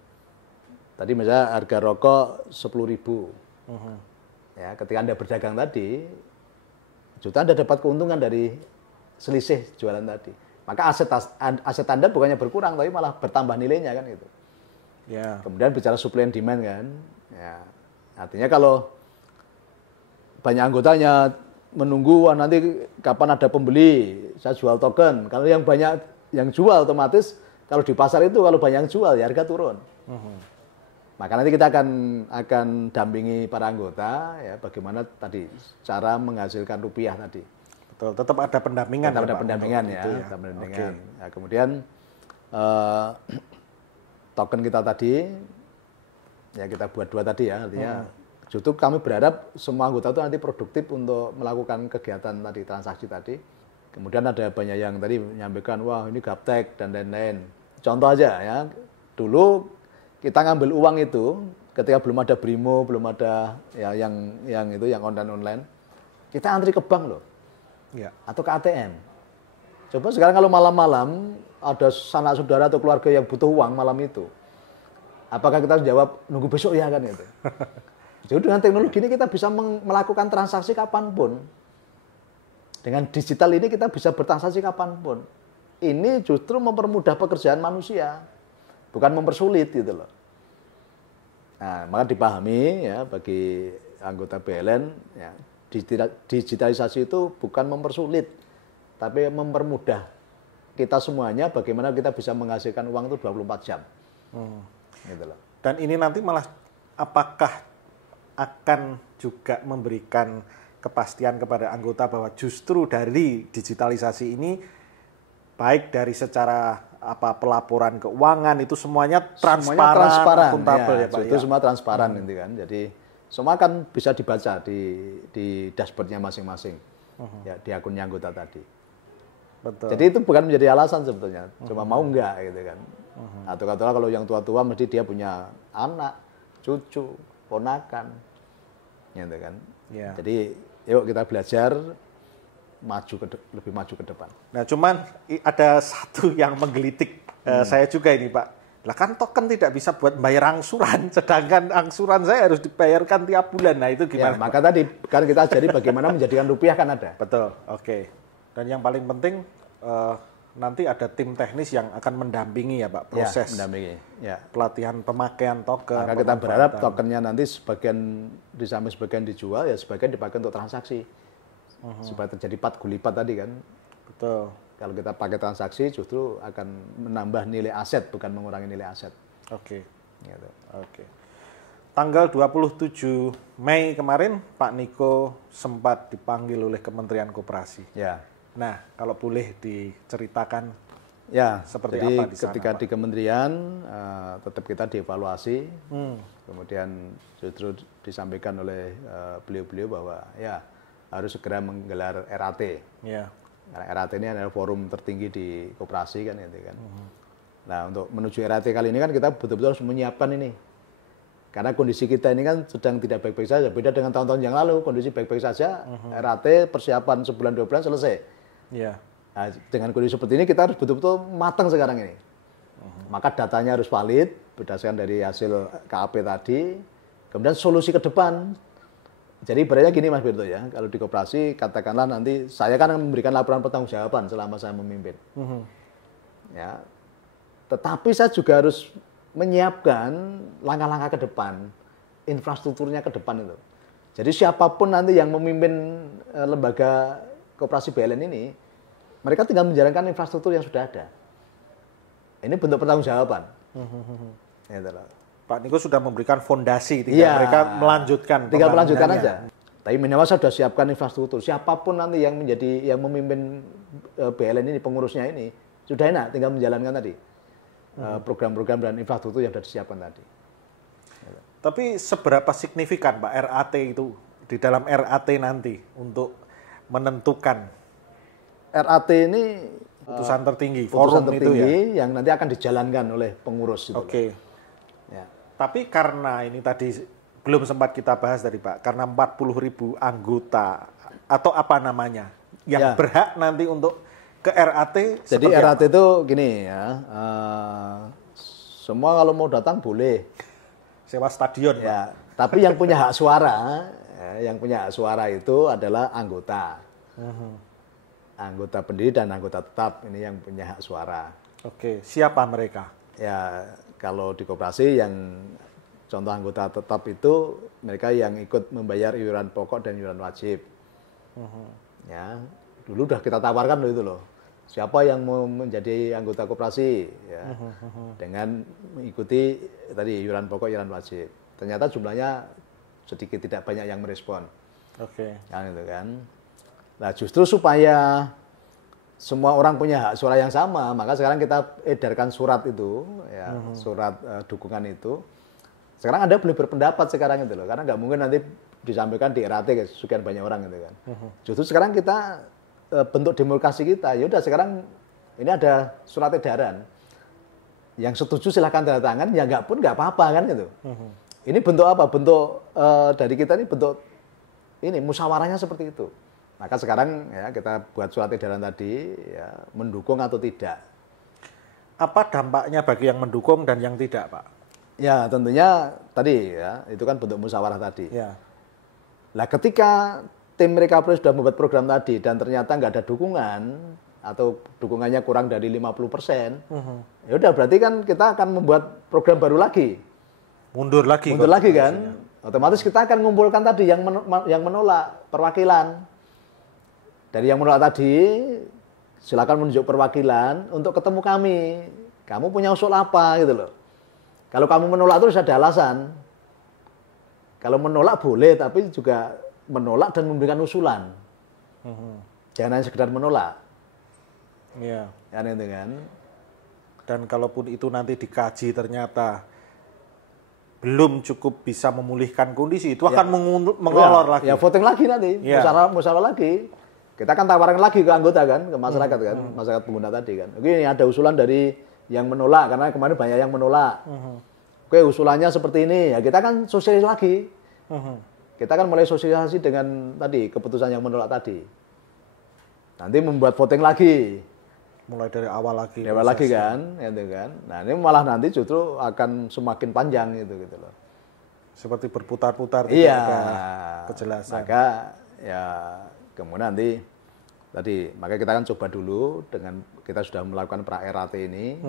Tadi misalnya harga rokok 10.000, ya ketika Anda berdagang tadi, justru Anda dapat keuntungan dari selisih jualan tadi. Maka aset Anda bukannya berkurang, tapi malah bertambah nilainya kan gitu. Ya. Kemudian bicara supply and demand kan, ya artinya kalau banyak anggotanya menunggu nanti kapan ada pembeli, saya jual token. Kalau yang banyak yang jual otomatis kalau di pasar itu kalau banyak yang jual ya harga turun. Maka nanti kita akan dampingi para anggota ya bagaimana tadi cara menghasilkan rupiah tadi. Betul, tetap ada pendampingan. Tetap ada pendampingan ya. Tetap pendampingan. Nah, kemudian token kita tadi ya kita buat 2 tadi ya, artinya justru kami berharap semua anggota itu nanti produktif untuk melakukan kegiatan tadi, transaksi tadi. Kemudian ada banyak yang tadi menyampaikan, wah ini gaptek dan lain-lain. Contoh aja ya, dulu kita ngambil uang itu ketika belum ada Brimo, belum ada ya yang itu yang online, kita antri ke bank loh, atau ke ATM. Coba sekarang kalau malam-malam ada sanak saudara atau keluarga yang butuh uang malam itu, apakah kita harus jawab nunggu besok ya kan gitu? Jadi dengan teknologi ini kita bisa melakukan transaksi kapanpun. Dengan digital ini kita bisa bertransaksi kapanpun. Ini justru mempermudah pekerjaan manusia, bukan mempersulit gitu loh. Nah, maka dipahami ya bagi anggota BLN, ya, digitalisasi itu bukan mempersulit, tapi mempermudah kita semuanya bagaimana kita bisa menghasilkan uang itu 24 jam. Gitu loh. Dan ini nanti malah apakah akan juga memberikan kepastian kepada anggota bahwa justru dari digitalisasi ini baik dari secara pelaporan keuangan itu semuanya transparan, akuntabel ya Pak. Itu semua transparan gitu kan. Jadi semua kan bisa dibaca di dashboardnya masing-masing, ya di akunnya anggota tadi. Betul. Jadi itu bukan menjadi alasan sebetulnya, cuma mau enggak gitu kan. Atau katakanlah kalau yang tua-tua mesti dia punya anak, cucu, ponakan, gitu kan. Ya. Jadi yuk kita belajar lebih maju ke depan. Nah, cuman ada satu yang menggelitik saya juga ini, Pak. Lah kan token tidak bisa buat bayar angsuran, sedangkan angsuran saya harus dibayarkan tiap bulan. Nah, itu gimana? Ya, maka tadi kan kita ajari bagaimana menjadikan rupiah kan ada. Betul, oke. Dan yang paling penting nanti ada tim teknis yang akan mendampingi ya, Pak, proses mendampingi. Ya. Pelatihan pemakaian token. Maka kita berharap tokennya nanti sebagian dijual, ya sebagian dipakai untuk transaksi. Supaya terjadi 4 gulipat tadi kan. Betul. Kalau kita pakai transaksi justru akan menambah nilai aset, bukan mengurangi nilai aset. Oke. Gitu. Oke. Tanggal 27 Mei kemarin Pak Niko sempat dipanggil oleh Kementerian Koperasi. Ya. Nah, kalau boleh diceritakan ya, seperti jadi apa di sana, ketika Pak? di kementerian tetap kita dievaluasi. Kemudian justru disampaikan oleh beliau-beliau bahwa ya harus segera menggelar RAT. Ya. Karena RAT ini adalah forum tertinggi di koperasi kan gitu kan. Nah, untuk menuju RAT kali ini kan kita betul-betul harus menyiapkan ini. Karena kondisi kita ini kan sedang tidak baik-baik saja. Beda dengan tahun-tahun yang lalu, kondisi baik-baik saja. RAT persiapan sebulan 2 bulan selesai. Ya. Nah, dengan kondisi seperti ini kita harus betul-betul matang sekarang ini. Maka datanya harus valid berdasarkan dari hasil KAP tadi. Kemudian solusi ke depan. Jadi ibaratnya gini Mas Birto ya, kalau di koperasi katakanlah nanti saya kan memberikan laporan pertanggungjawaban selama saya memimpin. Ya. Tetapi saya juga harus menyiapkan langkah-langkah ke depan, infrastrukturnya ke depan itu. Jadi siapapun nanti yang memimpin lembaga koperasi BLN ini, mereka tinggal menjalankan infrastruktur yang sudah ada. Ini bentuk pertanggungjawaban. Pak Niko sudah memberikan fondasi, tinggal mereka melanjutkan. Tinggal melanjutkan aja. Tapi minimal saya sudah siapkan infrastruktur. Siapapun nanti yang memimpin BLN ini, pengurusnya ini, sudah enak, tinggal menjalankan tadi program-program dan infrastruktur yang sudah disiapkan tadi. Tapi seberapa signifikan Pak RAT itu di dalam RAT nanti untuk menentukan RAT ini putusan tertinggi, putusan forum tertinggi itu ya. yang nanti akan dijalankan oleh pengurus. Oke. Ya. Tapi karena ini tadi belum sempat kita bahas tadi Pak, karena 40.000 anggota atau apa namanya yang berhak nanti untuk ke RAT. Jadi RAT itu gini ya, semua kalau mau datang boleh. Sewa stadion ya, Pak. Tapi yang punya hak suara, itu adalah anggota. Anggota pendiri dan anggota tetap ini yang punya hak suara. Oke, siapa mereka? Ya, kalau di koperasi yang contoh anggota tetap itu mereka yang ikut membayar iuran pokok dan iuran wajib. Ya, dulu udah kita tawarkan loh itu loh. Siapa yang mau menjadi anggota koperasi ya, dengan mengikuti tadi iuran pokok, iuran wajib. Ternyata jumlahnya sedikit, tidak banyak yang merespon. Oke. Kan itu kan. Nah, justru supaya semua orang punya hak suara yang sama, maka sekarang kita edarkan surat itu, ya, surat dukungan itu. Sekarang Anda boleh berpendapat sekarang itu loh, karena nggak mungkin nanti disampaikan di RAT sekian banyak orang gitu kan. Justru sekarang kita bentuk demokrasi kita, ya udah sekarang ini ada surat edaran. Yang setuju silahkan tanda tangan, yang nggak pun nggak apa-apa kan gitu. Ini bentuk apa? Bentuk dari kita ini bentuk ini musyawarahnya seperti itu. Maka sekarang ya kita buat surat edaran tadi ya mendukung atau tidak. Apa dampaknya bagi yang mendukung dan yang tidak, Pak? Ya tentunya tadi ya itu kan bentuk musyawarah tadi. Ya. Nah ketika tim recovery sudah membuat program tadi dan ternyata nggak ada dukungan atau dukungannya kurang dari 50%, ya udah berarti kan kita akan membuat program baru lagi. Mundur lagi kan? Otomatis kita akan mengumpulkan tadi yang menolak perwakilan. Dari yang menolak tadi, silakan menunjuk perwakilan untuk ketemu kami. Kamu punya usul apa gitu loh. Kalau kamu menolak terus ada alasan. Kalau menolak boleh, tapi juga menolak dan memberikan usulan. Jangan hanya sekedar menolak. Iya. Kan itu kan. Dan kalaupun itu nanti dikaji ternyata belum cukup bisa memulihkan kondisi, itu akan mengolor lagi. Ya voting lagi nanti, musyawarah lagi. Kita akan tawarkan lagi ke anggota kan, ke masyarakat kan, masyarakat pengguna tadi kan. Oke, ini ada usulan dari yang menolak, karena kemarin banyak yang menolak. Oke, usulannya seperti ini, ya kita kan sosialisasi lagi. Kita kan mulai sosialisasi dengan tadi, keputusan yang menolak tadi. Nanti membuat voting lagi. Mulai dari awal lagi. Dari awal lagi kan, gitu kan. Nah ini malah nanti justru akan semakin panjang gitu loh. Seperti berputar-putar tidak ada kejelasan. Maka ya kemudian nanti tadi makanya kita kan coba dulu dengan kita sudah melakukan pra-RAT ini.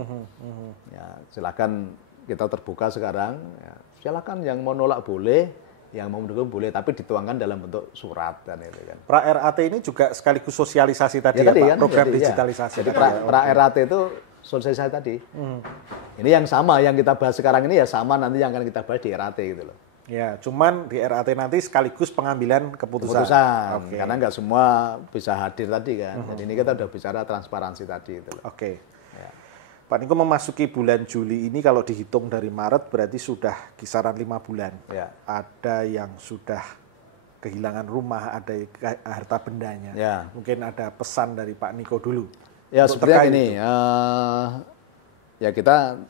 Ya silakan kita terbuka sekarang. Ya, silakan yang mau nolak boleh, yang mau mendukung boleh, tapi dituangkan dalam bentuk surat kan itu kan. Pra-RAT ini juga sekaligus sosialisasi tadi ya, Pak, kan? program jadi, digitalisasi. Jadi pra-RAT itu sosialisasi tadi. Ini yang sama yang kita bahas sekarang ini ya sama nanti yang akan kita bahas di RAT gitu loh. Ya, cuman di RAT nanti sekaligus pengambilan keputusan. Okay. Karena nggak semua bisa hadir tadi kan. Dan ini kita udah bicara transparansi tadi gitu loh. Oke. Ya. Pak Niko memasuki bulan Juli ini kalau dihitung dari Maret berarti sudah kisaran 5 bulan. Ya. Ada yang sudah kehilangan rumah, ada harta bendanya. Ya. Mungkin ada pesan dari Pak Niko dulu. Ya sepertinya ini, ya kita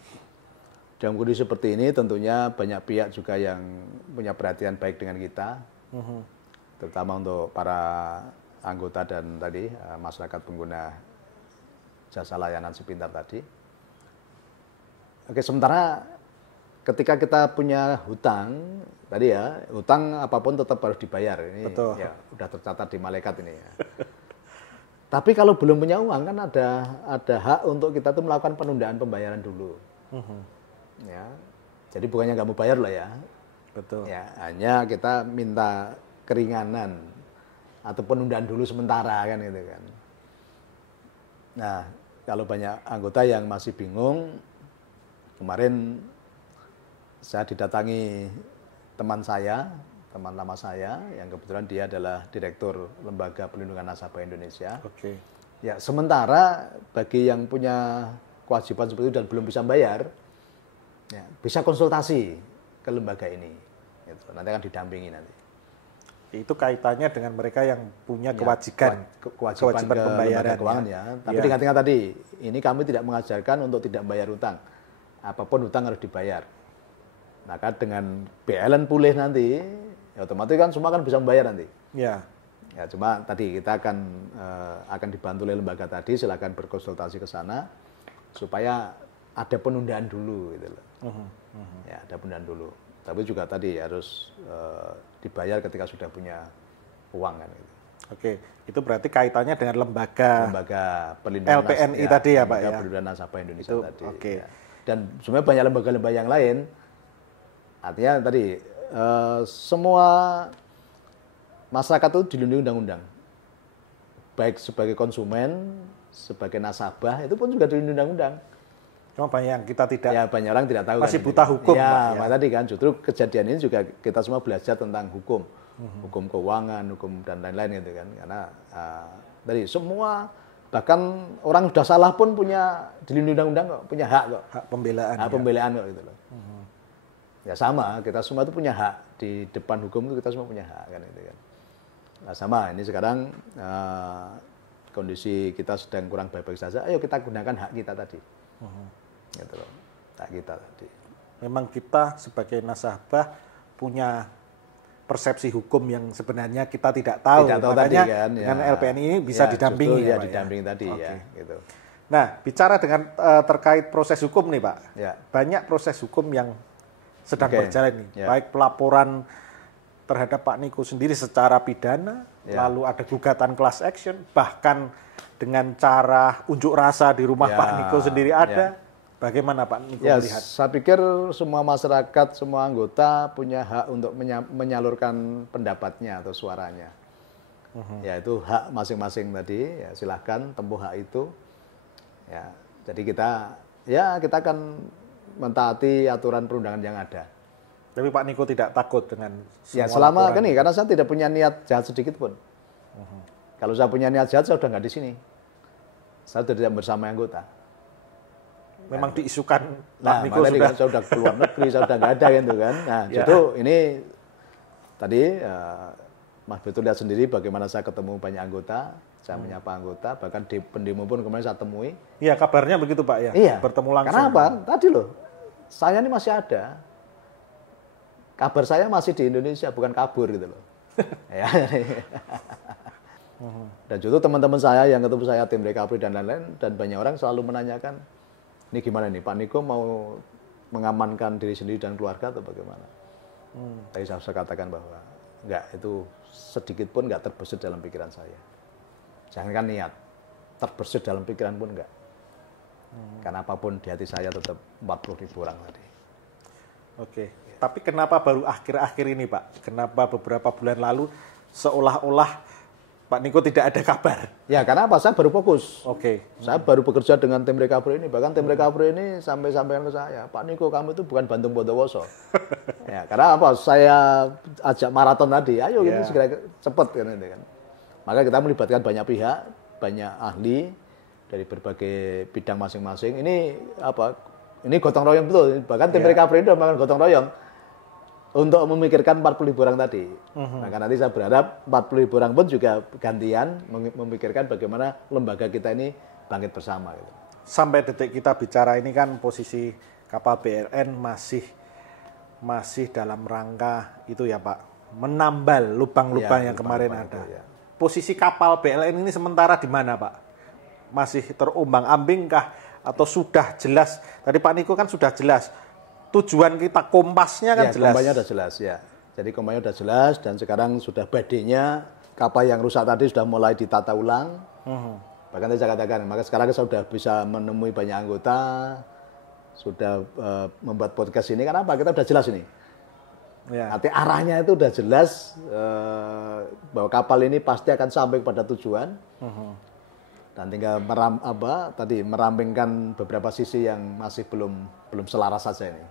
dalam kondisi seperti ini tentunya banyak pihak juga yang punya perhatian baik dengan kita, terutama untuk para anggota dan tadi masyarakat pengguna jasa layanan Sipintar tadi. Oke, sementara ketika kita punya hutang, tadi ya, hutang apapun tetap harus dibayar. Ini betul. Ya udah tercatat di malaikat ini ya. Tapi kalau belum punya uang kan ada hak untuk kita tuh melakukan penundaan pembayaran dulu. Ya, jadi bukannya nggak mau bayar lah ya. Betul. Ya, hanya kita minta keringanan atau penundaan dulu sementara kan gitu kan. Nah, kalau banyak anggota yang masih bingung, kemarin saya didatangi teman lama saya yang kebetulan dia adalah Direktur Lembaga Perlindungan Nasabah Indonesia. Oke. Ya, sementara bagi yang punya kewajiban seperti itu dan belum bisa bayar, ya, bisa konsultasi ke lembaga ini. Gitu. Nanti akan didampingi nanti. Itu kaitannya dengan mereka yang punya kewajiban pembayaran keuangan ya. Tapi ingat-ingat tadi, ini kami tidak mengajarkan untuk tidak bayar hutang. Apapun hutang harus dibayar. Maka dengan BLN pulih nanti, ya otomatis kan semua kan bisa membayar nanti. Ya. Ya cuma tadi kita akan dibantu oleh lembaga tadi, silakan berkonsultasi ke sana supaya ada penundaan dulu gitu loh. Ya, ada penundaan dulu. Tapi juga tadi harus dibayar ketika sudah punya uang kan gitu. Oke, itu berarti kaitannya dengan lembaga perlindungan LPNI tadi ya Pak ya. Perlindungan Nasabah Indonesia itu, tadi. Oke. Ya. Dan sebenarnya banyak lembaga-lembaga yang lain. Artinya tadi semua masyarakat itu dilindungi undang-undang. Baik sebagai konsumen, sebagai nasabah itu pun juga dilindungi undang-undang. Cuma banyak yang kita tidak. Ya banyak orang tidak tahu. Masih kan buta hukum. Ya, Pak, tadi kan justru kejadian ini juga kita semua belajar tentang hukum, hukum keuangan, hukum dan lain-lain gitu kan. Karena tadi semua bahkan orang sudah salah pun punya dilindungi undang-undang kok, punya hak kok. Hak pembelaan. Hak pembelaan kok gitu loh. Ya sama, kita semua itu punya hak di depan hukum itu kita semua punya hak kan gitu kan. Nah, sama ini sekarang kondisi kita sedang kurang baik-baik saja. Ayo kita gunakan hak kita tadi. Gitu loh. Hak kita tadi. Memang kita sebagai nasabah punya persepsi hukum yang sebenarnya kita tidak tahu. Tidak tahu makanya tadi kan. dengan LPNI ini bisa didampingi ya, Pak, didampingi tadi okay. ya. Gitu. Nah, bicara dengan terkait proses hukum nih Pak. Ya. Banyak proses hukum yang sedang berjalan nih. Ya. Baik pelaporan terhadap Pak Niko sendiri secara pidana, lalu ada gugatan class action, bahkan dengan cara unjuk rasa di rumah Pak Niko sendiri ada. Bagaimana Pak Niko melihat? Saya pikir semua masyarakat, semua anggota punya hak untuk menyalurkan pendapatnya atau suaranya. Ya itu hak masing-masing tadi, ya silahkan tempuh hak itu. Ya, jadi kita akan mentaati aturan perundangan yang ada. Tapi Pak Niko tidak takut dengan semua selama kan karena saya tidak punya niat jahat sedikit pun. Kalau saya punya niat jahat, saya sudah nggak di sini. Saya tidak bersama anggota. Memang diisukan Pak Niko sudah. Saya sudah keluar negeri, saya sudah nggak ada gitu kan. Nah, justru ini tadi Mas Betul lihat sendiri bagaimana saya ketemu banyak anggota, saya menyapa anggota, bahkan di pendemo pun kemarin saya temui. Iya, kabarnya begitu Pak ya. Iya. Bertemu langsung. Kenapa? Tadi loh, saya ini masih ada. Kabar saya masih di Indonesia, bukan kabur gitu loh. Ya. Dan justru teman-teman saya yang ketemu saya, tim recovery dan lain-lain, dan banyak orang selalu menanyakan, ini gimana nih, Pak Niko mau mengamankan diri sendiri dan keluarga atau bagaimana? Tadi saya katakan bahwa enggak, itu sedikit pun enggak terbesit dalam pikiran saya. Jangankan niat, terbesit dalam pikiran pun enggak. Karena apapun di hati saya tetap 40.000 orang tadi. Oke. Tapi kenapa baru akhir-akhir ini Pak? Kenapa beberapa bulan lalu seolah-olah Pak Niko tidak ada kabar? Ya karena apa? Saya baru fokus. Oke. Saya baru bekerja dengan tim recovery ini. Bahkan tim recovery ini sampaikan ke saya, Pak Niko kamu itu bukan Bantung Bondowoso. Ya, karena apa? Saya ajak maraton tadi. Ayo ini segera cepat kan. Maka kita melibatkan banyak pihak, banyak ahli dari berbagai bidang masing-masing. Ini apa? Ini gotong royong betul. Bahkan tim recovery itu melakukan gotong royong untuk memikirkan 40.000 orang tadi. Maka nanti saya berharap 40.000 orang pun juga gantian memikirkan bagaimana lembaga kita ini bangkit bersama. Gitu. Sampai detik kita bicara ini kan posisi kapal BLN masih dalam rangka itu ya Pak, menambal lubang-lubang yang kemarin ada. Ya. Posisi kapal BLN ini sementara di mana Pak? Masih terombang-ambing kah? Atau sudah jelas? Tadi Pak Niko kan sudah jelas. Tujuan kita kompasnya kan jelas. Kompasnya sudah jelas ya. Jadi kompasnya sudah jelas dan sekarang sudah badainya kapal yang rusak tadi sudah mulai ditata ulang. Bahkan tadi saya katakan, maka sekarang saya sudah bisa menemui banyak anggota, sudah membuat podcast ini. Kenapa? Kita sudah jelas ini. Ya. Arti arahnya itu sudah jelas bahwa kapal ini pasti akan sampai kepada tujuan. Dan tinggal merampingkan beberapa sisi yang masih belum selaras saja ini.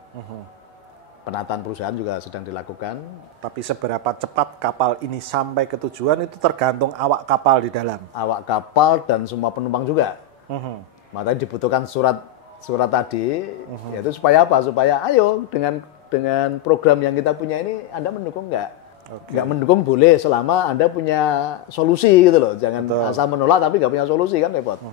Penataan perusahaan juga sedang dilakukan. Tapi seberapa cepat kapal ini sampai ke tujuan itu tergantung awak kapal di dalam. Awak kapal dan semua penumpang juga. Makanya dibutuhkan surat tadi, yaitu supaya apa? Supaya ayo dengan program yang kita punya ini Anda mendukung nggak? Nggak mendukung boleh selama Anda punya solusi gitu loh. Jangan asal menolak tapi nggak punya solusi kan repot.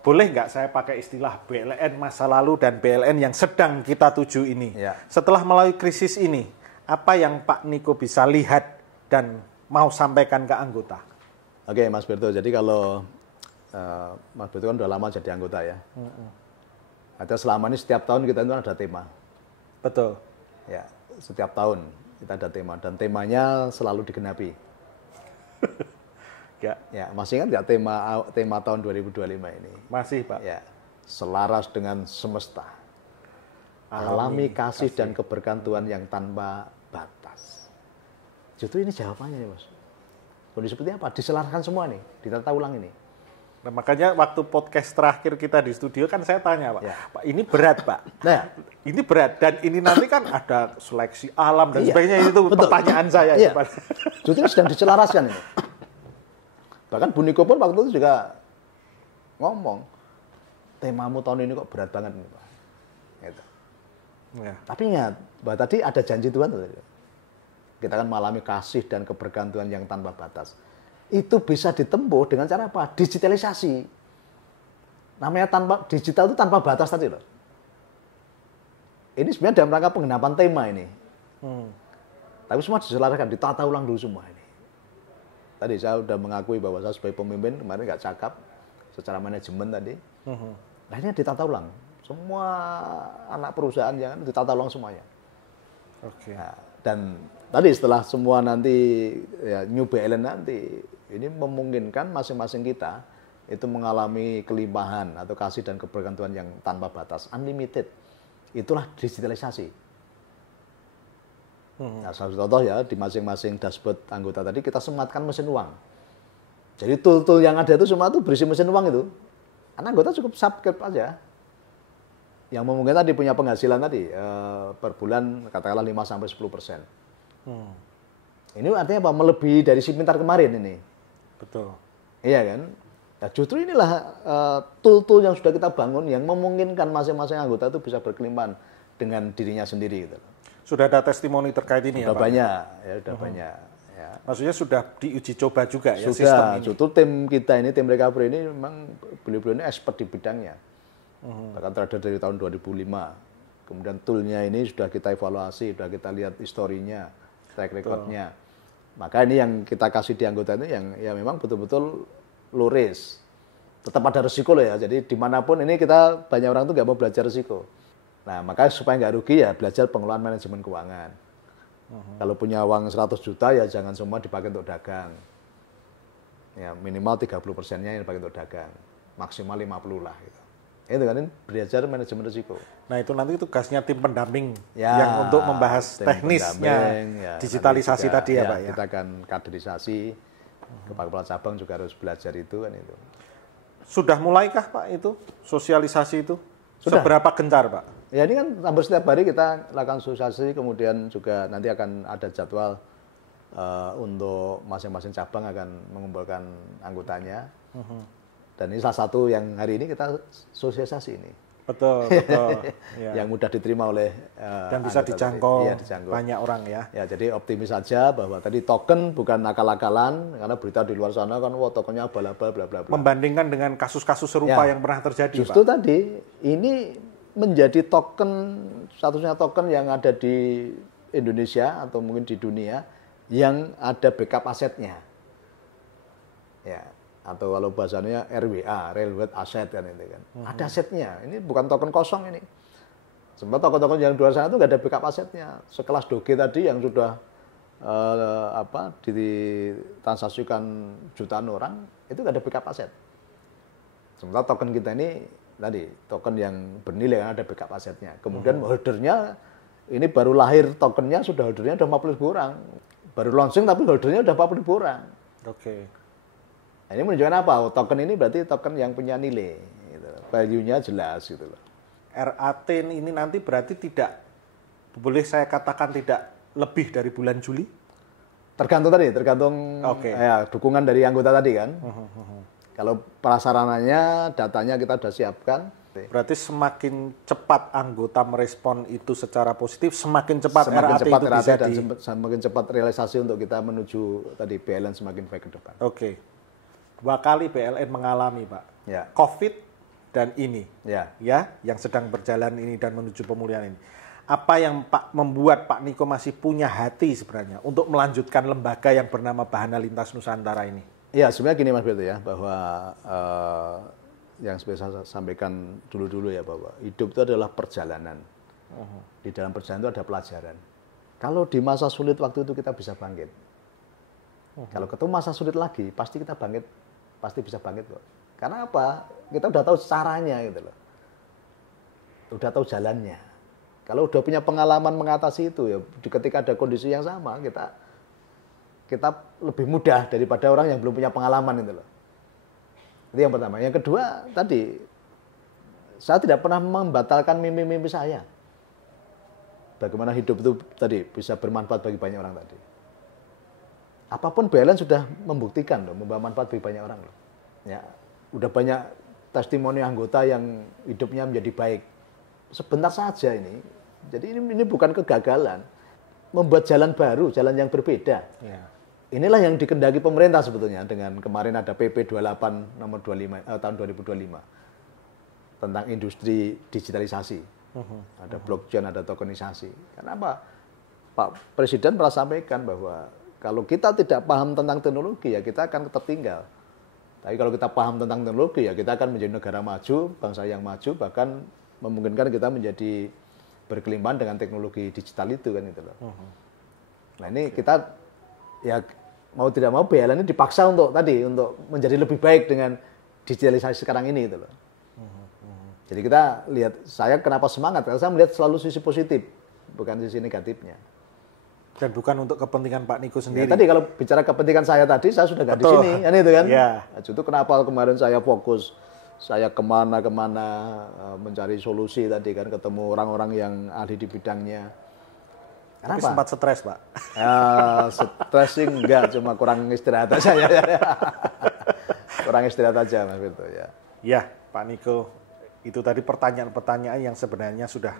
Boleh nggak saya pakai istilah BLN masa lalu dan BLN yang sedang kita tuju ini? Ya. Setelah melalui krisis ini, apa yang Pak Niko bisa lihat dan mau sampaikan ke anggota? Oke Mas Berto, jadi kalau Mas Berto kan udah lama jadi anggota ya. Artinya selama ini setiap tahun kita itu ada tema. Betul. Ya, setiap tahun kita ada tema dan temanya selalu digenapi. Ya, masih ingat nggak tema tahun 2025 ini? Masih Pak. Ya, selaras dengan semesta. Alami kasih dan kebergantungan yang tanpa batas. Justru ini jawabannya Mas. Kondisi seperti apa? Diselaraskan semua nih, ditata ulang ini. Nah, makanya waktu podcast terakhir kita di studio kan saya tanya Pak, Pak ini berat Pak. Nah, ini berat dan ini nanti kan ada seleksi alam dan sebagainya itu pertanyaan saya. Justru sedang diselaraskan ini. Bahkan Bu Niko pun waktu itu juga ngomong, temamu tahun ini kok berat banget nih Pak. Gitu. Ya. Tapi ingat, bahwa tadi ada janji Tuhan. Kita akan mengalami kasih dan kebergantungan yang tanpa batas. Itu bisa ditempuh dengan cara apa? Digitalisasi. Namanya digital itu tanpa batas tadi loh. Ini sebenarnya dalam rangka penggenapan tema ini. Tapi semua diselaraskan, ditata ulang dulu semua ini. Tadi saya sudah mengakui bahwa saya sebagai pemimpin kemarin nggak cakap secara manajemen tadi. Nah ini ditata ulang. Semua anak perusahaan yang ditata ulang semuanya. Oke. Nah, dan tadi setelah semua nanti ya, New BLN nanti ini memungkinkan masing-masing kita itu mengalami kelimpahan atau kasih dan keberkahan Tuhan yang tanpa batas, unlimited. Itulah digitalisasi. Nah, salah satu contoh ya, di masing-masing dashboard anggota tadi kita sematkan mesin uang. Jadi tool-tool yang ada itu semua itu berisi mesin uang itu. Karena anggota cukup subscribe aja. Yang memungkinkan tadi punya penghasilan tadi per bulan katakanlah 5-10%. Ini artinya apa? Melebihi dari si pintar kemarin ini. Betul. Iya kan? Nah, justru inilah tool-tool yang sudah kita bangun yang memungkinkan masing-masing anggota itu bisa berkelimpahan dengan dirinya sendiri gitu. Sudah ada testimoni terkait ini Sudah ya Pak? banyak, ya sudah banyak. Ya. Maksudnya sudah diuji coba juga ya sistem Sudah, ini? justru tim kita ini, tim recovery ini memang beliau-beliau ini expert di bidangnya. Bahkan terakhir dari tahun 2005. Kemudian toolnya ini sudah kita evaluasi, sudah kita lihat historinya, track recordnya. Maka ini yang kita kasih di anggota ini yang ya memang betul-betul low risk. Tetap ada risiko loh ya, jadi dimanapun ini kita banyak orang tuh nggak mau belajar risiko. Nah, maka supaya nggak rugi ya belajar pengelolaan manajemen keuangan. Kalau punya uang 100 juta ya jangan semua dipakai untuk dagang. Ya, minimal 30%-nya yang dipakai untuk dagang. Maksimal 50 lah gitu. Itu kan belajar manajemen risiko. Nah, itu nanti tugasnya tim pendamping Ya, yang untuk membahas tim teknisnya pendamping, ya, digitalisasi juga, tadi ya Pak ya? Kita akan kaderisasi, kepala cabang juga harus belajar itu kan itu. Sudah mulaikah Pak itu sosialisasi itu? Sudah. Seberapa gencar Pak? Ya ini kan hampir setiap hari kita lakukan sosialisasi, kemudian juga nanti akan ada jadwal untuk masing-masing cabang akan mengumpulkan anggotanya. Dan ini salah satu yang hari ini kita sosialisasi ini. Betul, betul. Ya. Yang mudah diterima oleh Dan bisa dijangkau, iya, dijangkau banyak orang ya. Ya, jadi optimis saja bahwa tadi token bukan akal-akalan, karena berita di luar sana kan wah tokennya abal-abal bla bla bla. Membandingkan dengan kasus-kasus serupa Ya, yang pernah terjadi justru Pak. tadi ini menjadi token, satunya token yang ada di Indonesia atau mungkin di dunia yang ada backup asetnya. Ya, atau kalau bahasanya RWA, Real World Asset kan itu kan. Ada asetnya. Ini bukan token kosong ini. Sebab token-token yang di luar sana itu nggak ada backup asetnya. Sekelas Doge tadi yang sudah ditransaksikan jutaan orang itu nggak ada backup aset. Sementara token kita ini tadi token yang bernilai ada backup asetnya. Kemudian holdernya ini baru lahir tokennya holdernya udah 50.000 orang. Baru launching tapi holdernya udah 40.000 orang. Oke. Nah, ini menunjukkan apa? Token ini berarti token yang punya nilai. Gitu. Value-nya jelas gitu loh. RAT ini nanti berarti tidak, boleh saya katakan tidak lebih dari bulan Juli? Tergantung ya, dukungan dari anggota tadi kan. Kalau prasarananya, datanya kita sudah siapkan. Berarti semakin cepat anggota merespon itu secara positif, semakin cepat Semakin RAT cepat itu RAT bisa dan semakin cepat realisasi untuk kita menuju tadi BLN semakin baik ke depan. Oke. 2 kali BLN mengalami Pak. Ya. COVID dan ini. Ya. Ya, yang sedang berjalan ini dan menuju pemulihan ini. Apa yang membuat Pak Niko masih punya hati sebenarnya untuk melanjutkan lembaga yang bernama Bahana Lintas Nusantara ini? Ya, sebenarnya gini Mas Beto ya, bahwa yang saya sampaikan dulu-dulu ya, bahwa hidup itu adalah perjalanan. Di dalam perjalanan itu ada pelajaran. Kalau di masa sulit waktu itu kita bisa bangkit. Kalau ketemu masa sulit lagi, pasti kita bangkit, pasti bisa bangkit kok. Karena apa? Kita udah tahu caranya gitu loh. Udah tahu jalannya. Kalau udah punya pengalaman mengatasi itu ya, ketika ada kondisi yang sama, kita lebih mudah daripada orang yang belum punya pengalaman itu loh. Itu yang pertama. Yang kedua tadi, saya tidak pernah membatalkan mimpi-mimpi saya. Bagaimana hidup itu tadi bisa bermanfaat bagi banyak orang tadi. Apapun BLN sudah membuktikan loh, membawa manfaat bagi banyak orang loh. Ya, udah banyak testimoni anggota yang hidupnya menjadi baik. Sebentar saja ini. Jadi ini bukan kegagalan. Membuat jalan baru, jalan yang berbeda. Ya. Inilah yang dikendaki pemerintah sebetulnya dengan kemarin ada PP 28 nomor 25 tahun 2025 tentang industri digitalisasi. Ada blockchain, ada tokenisasi. Kenapa? Pak Presiden pernah sampaikan bahwa kalau kita tidak paham tentang teknologi ya kita akan tertinggal. Tapi kalau kita paham tentang teknologi ya kita akan menjadi negara maju, bangsa yang maju, bahkan memungkinkan kita menjadi berkelimpahan dengan teknologi digital itu kan itu loh. Nah ini kita ya mau tidak mau BLN ini dipaksa untuk menjadi lebih baik dengan digitalisasi sekarang ini gitu loh. Jadi kita lihat, saya kenapa semangat? Karena saya melihat selalu sisi positif, bukan sisi negatifnya. Dan bukan untuk kepentingan Pak Niko sendiri. Ya, tadi kalau bicara kepentingan saya tadi, saya sudah nggak di sini, kan itu kan? Ya. Nah, itu kenapa kemarin saya fokus, saya kemana-kemana mencari solusi tadi kan, ketemu orang-orang yang ahli di bidangnya. Tapi sempat stres, Pak. Ya, stres sih enggak, cuma kurang istirahat aja ya. Kurang istirahat aja Mas Firto ya. Ya, Pak Niko, itu tadi pertanyaan-pertanyaan yang sebenarnya sudah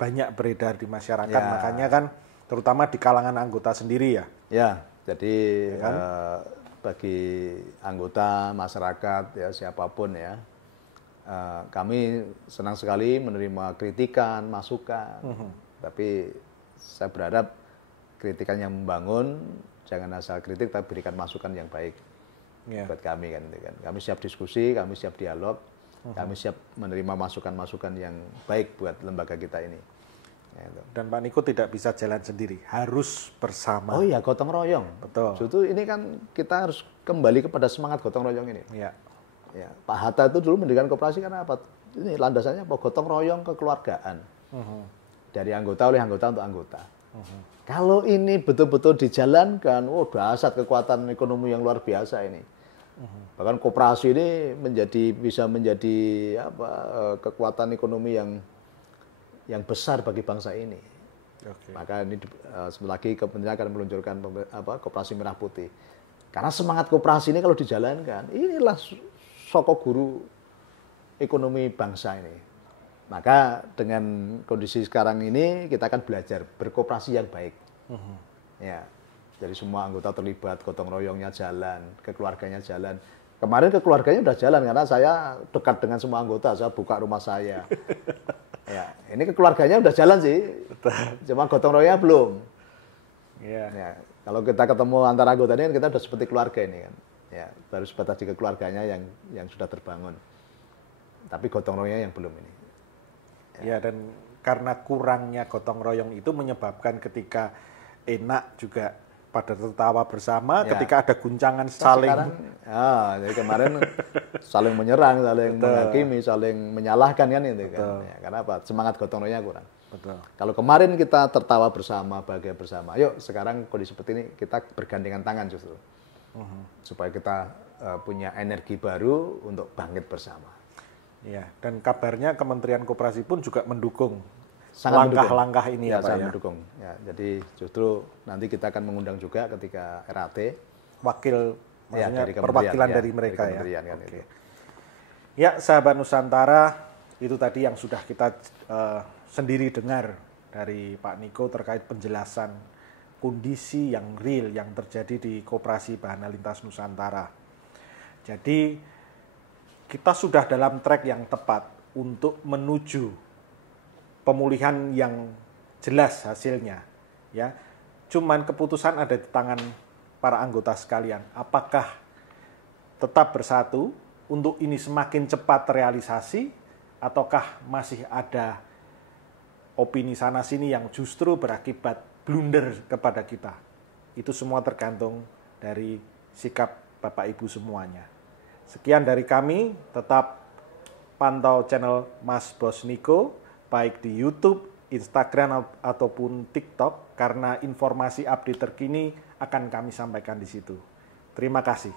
banyak beredar di masyarakat, Ya. makanya kan terutama di kalangan anggota sendiri ya. Ya, jadi Ya kan? bagi anggota masyarakat ya siapapun ya, kami senang sekali menerima kritikan, masukan. Tapi saya berharap kritikan yang membangun, jangan asal kritik, tapi berikan masukan yang baik buat kami kan. Kami siap diskusi, kami siap dialog, kami siap menerima masukan-masukan yang baik buat lembaga kita ini. Dan Pak Niko tidak bisa jalan sendiri, harus bersama. Oh iya, gotong royong. Betul. Justru ini kan kita harus kembali kepada semangat gotong royong ini. Ya. Ya, Pak Hatta itu dulu mendirikan koperasi karena apa? Ini landasannya apa? Gotong royong kekeluargaan. Dari anggota oleh anggota untuk anggota. Kalau ini betul-betul dijalankan, dahsyat kekuatan ekonomi yang luar biasa ini. Bahkan koperasi ini bisa menjadi kekuatan ekonomi yang besar bagi bangsa ini. Maka ini sebentar lagi Kementerian akan meluncurkan koperasi merah putih. Karena semangat koperasi ini kalau dijalankan, inilah sokok guru ekonomi bangsa ini. Maka dengan kondisi sekarang ini kita akan belajar berkoperasi yang baik. Ya, jadi semua anggota terlibat, gotong royongnya jalan, kekeluarganya jalan. Kemarin kekeluarganya udah jalan karena saya dekat dengan semua anggota, saya buka rumah saya. Ya, ini kekeluarganya udah jalan sih, cuma gotong royongnya belum. Ya, kalau kita ketemu antara anggota ini kita udah seperti keluarga ini kan. Ya, baru sebatas di kekeluarganya yang sudah terbangun. Tapi gotong royongnya yang belum ini. Ya, dan karena kurangnya gotong royong itu menyebabkan ketika enak juga pada tertawa bersama, Ya. ketika ada guncangan saling. Sekarang, jadi kemarin saling menyerang, saling menghakimi, saling menyalahkan kan itu kan. Ya, karena apa? Semangat gotong royongnya kurang. Betul. Kalau kemarin kita tertawa bersama, bahagia bersama, yuk sekarang kondisi seperti ini kita bergandengan tangan justru. Supaya kita punya energi baru untuk bangkit bersama. Ya, dan kabarnya Kementerian Koperasi pun juga mendukung Sangat langkah-langkah ini ya, ya, Pak sangat ya. mendukung. Ya, jadi justru nanti kita akan mengundang juga ketika RAT. Wakil, Ya, maksudnya dari kementerian, perwakilan ya, dari mereka dari ya. kementerian kan Oke. itu. Ya, sahabat Nusantara, itu tadi yang sudah kita sendiri dengar dari Pak Niko terkait penjelasan kondisi yang real yang terjadi di Koperasi Bahana Lintas Nusantara. Jadi kita sudah dalam track yang tepat untuk menuju pemulihan yang jelas hasilnya, ya. Cuman keputusan ada di tangan para anggota sekalian. Apakah tetap bersatu untuk ini semakin cepat terrealisasi, ataukah masih ada opini sana sini yang justru berakibat blunder kepada kita? Itu semua tergantung dari sikap Bapak Ibu semuanya. Sekian dari kami, tetap pantau channel Mas Bos Niko, baik di YouTube, Instagram, ataupun TikTok, karena informasi update terkini akan kami sampaikan di situ. Terima kasih.